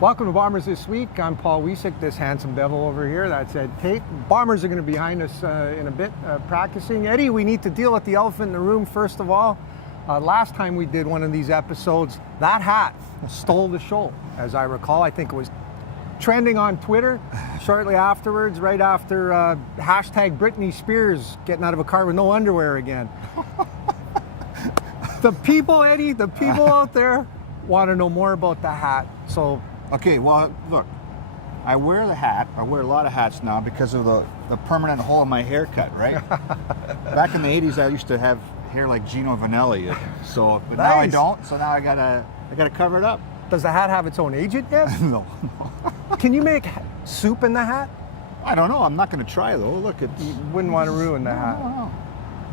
Welcome to Bombers This Week. I'm Paul Wiecek, this handsome devil over here. That's Ed Tait. Bombers are going to be behind us in a bit practicing. Eddie, we need to deal with the elephant in the room first of all. Last time we did one of these episodes, that hat stole the show, as I recall. I think it was trending on Twitter shortly afterwards, right after hashtag Britney Spears getting out of a car with no underwear again. The people, Eddie, the people out there want to know more about the hat. So, okay, well, look, I wear the hat. I wear a lot of hats now because of the permanent hole in my haircut, right? Back in the 80s, I used to have hair like Gino Vanelli, but now I don't, so now I gotta cover it up. Does the hat have its own agent yet? No. Can you make soup in the hat? I don't know. I'm not going to try, though. Look, You wouldn't want to ruin the hat. No.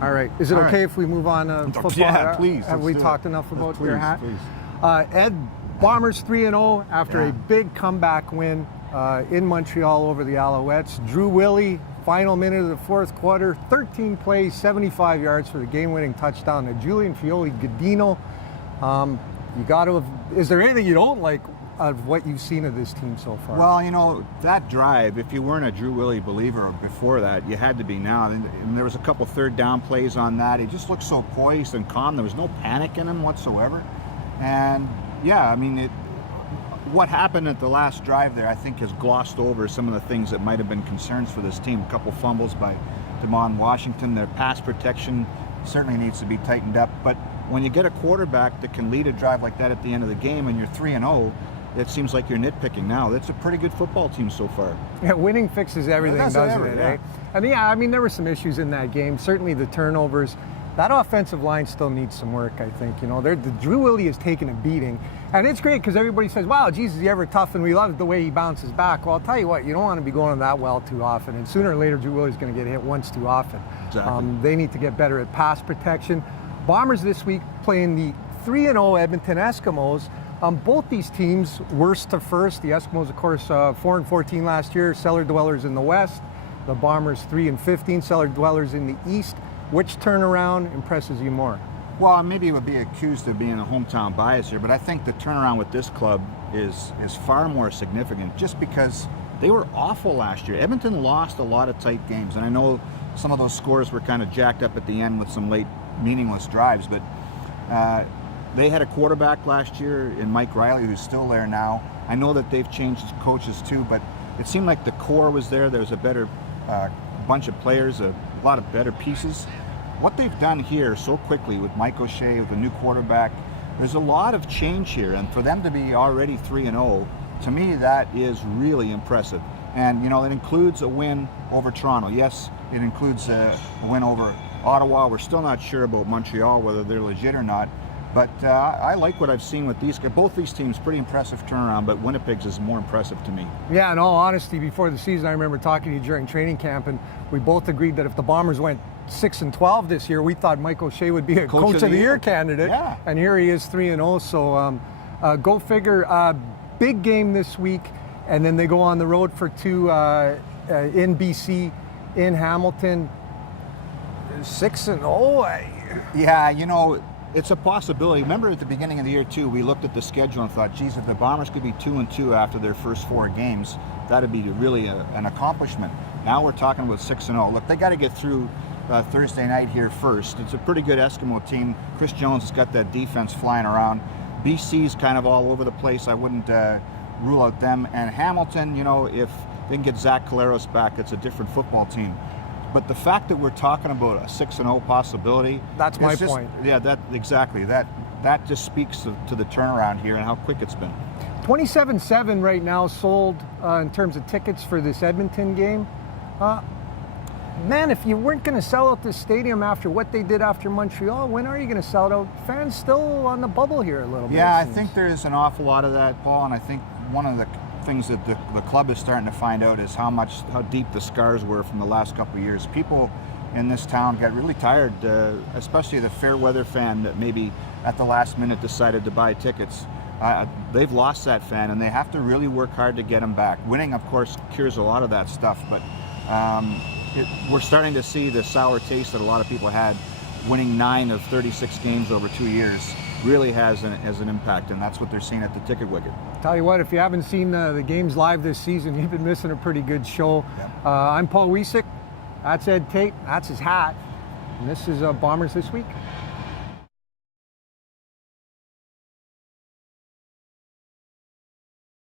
All right. Is it All okay right. if we move on to football? Yeah, please. Have we talked enough about your hat? Please. Ed, Bombers 3-0 after Yeah. a big comeback win in Montreal over the Alouettes. Drew Willie, final minute of the fourth quarter, 13 plays, 75 yards for the game-winning touchdown to Julian Fioli-Gadino. Is there anything you don't like of what you've seen of this team so far? Well, you know, that drive, if you weren't a Drew Willie believer before that, you had to be now. And there was a couple third down plays on that. He just looked so poised and calm. There was no panic in him whatsoever. And, yeah, I mean, what happened at the last drive there, I think, has glossed over some of the things that might have been concerns for this team. A couple fumbles by DeMond Washington. Their pass protection certainly needs to be tightened up. But when you get a quarterback that can lead a drive like that at the end of the game and you're 3-0, it seems like you're nitpicking now. That's a pretty good football team so far. Yeah, winning fixes everything, doesn't it? Yeah. Eh? And I mean, there were some issues in that game. Certainly the turnovers. That offensive line still needs some work, I think. You know, the Drew Willie has taken a beating. And it's great because everybody says, wow, Jesus, he's ever tough, and we love the way he bounces back. Well, I'll tell you what, you don't want to be going that well too often. And sooner or later, Drew Willie's going to get hit once too often. Exactly. They need to get better at pass protection. Bombers this week playing the 3-0 Edmonton Eskimos. Both these teams, worst to first. The Eskimos, of course, 4-14 last year. Cellar dwellers in the West. The Bombers 3-15. Cellar dwellers in the East. Which turnaround impresses you more? Well, maybe it would be accused of being a hometown bias here, but I think the turnaround with this club is far more significant just because they were awful last year. Edmonton lost a lot of tight games, and I know some of those scores were kind of jacked up at the end with some late meaningless drives, but they had a quarterback last year in Mike Riley who's still there now. I know that they've changed coaches too, but it seemed like the core was there. There was a better bunch of players, a lot of better pieces. What they've done here so quickly with Mike O'Shea, with the new quarterback, there's a lot of change here, and for them to be already 3-0, to me that is really impressive. And you know, it includes a win over Toronto. Yes, it includes a win over Ottawa. We're still not sure about Montreal, whether they're legit or not. But I like what I've seen with both these teams. Pretty impressive turnaround, but Winnipeg's is more impressive to me. Yeah, in all honesty, before the season, I remember talking to you during training camp, and we both agreed that if the Bombers went 6-12 this year, we thought Mike O'Shea would be a Coach of the Year candidate. Yeah. And here he is 3-0. So go figure. Big game this week, and then they go on the road for two in BC, in Hamilton. 6-0. Yeah, you know, it's a possibility. Remember at the beginning of the year too, we looked at the schedule and thought, geez, if the Bombers could be 2-2 after their first 4 games, that'd be really an accomplishment. Now we're talking about 6-0. Look, they got to get through Thursday night here first. It's a pretty good Eskimo team. Chris Jones has got that defense flying around. BC's kind of all over the place. I wouldn't rule out them. And Hamilton, you know, if they can get Zach Caleros back, it's a different football team. But the fact that we're talking about a 6-0 possibility, that's my point. Yeah, exactly. That just speaks to the turnaround here and how quick it's been. 27,700 right now sold in terms of tickets for this Edmonton game. Man, if you weren't going to sell out this stadium after what they did after Montreal, when are you going to sell it out? Fans still on the bubble here a little bit. Yeah, I think there's an awful lot of that, Paul, and I think one of the things that the club is starting to find out is how deep the scars were from the last couple of years. People in this town got really tired, especially the fair weather fan that maybe at the last minute decided to buy tickets. They've lost that fan, and they have to really work hard to get them back. Winning, of course, cures a lot of that stuff, but we're starting to see the sour taste that a lot of people had winning 9 of 36 games over 2 years really has an impact, and that's what they're seeing at the ticket wicket. Tell you what, if you haven't seen the games live this season, you've been missing a pretty good show. Yep. I'm Paul Wiecek. That's Ed Tait. That's his hat. And this is Bombers This Week.